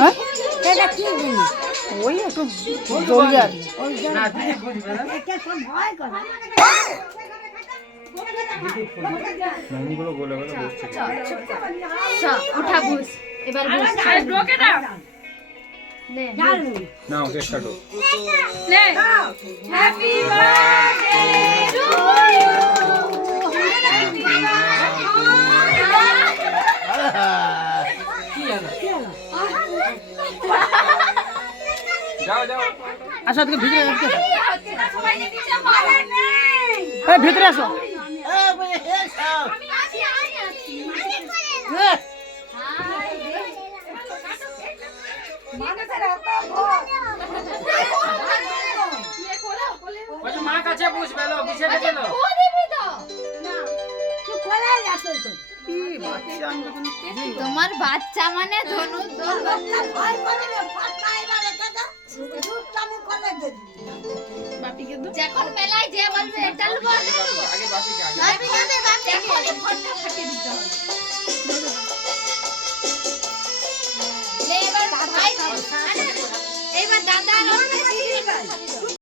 হ্যাঁ এটা কি জিনিস? ওই একটু জড়িয়ে আর কি। ওই জন্য একে সব ভয় করে। মোমগুলো গোলে গোলে বসছে। উঠা বস এবার বস নে নাও চেষ্টা করো। নে হ্যাপি বার্থডে টু ইউ যাও যাও। আসো আজকে ভিতরে আসো। সবাই নিচে মারা নেই এই ভিতরে আসো। আমি আছি মা কাছে বুঝবে লো, বুঝে দেবে লো। তুই কোলে যাস ওই কোলে। তোমার বাচ্চা মানে ধনু বাচ্চা ভয় করে রে, ফাটা এবারে কাকা। দুধ আমি কোলে দে দিবি। যখন বেলায় যে বলবে এটা বলবে আগে বাপিকে আগে। বাপিকে দে বাপিকে ফটটা ফাটিয়ে দিতে হবে লে এবার ভাই এবার দাদা আর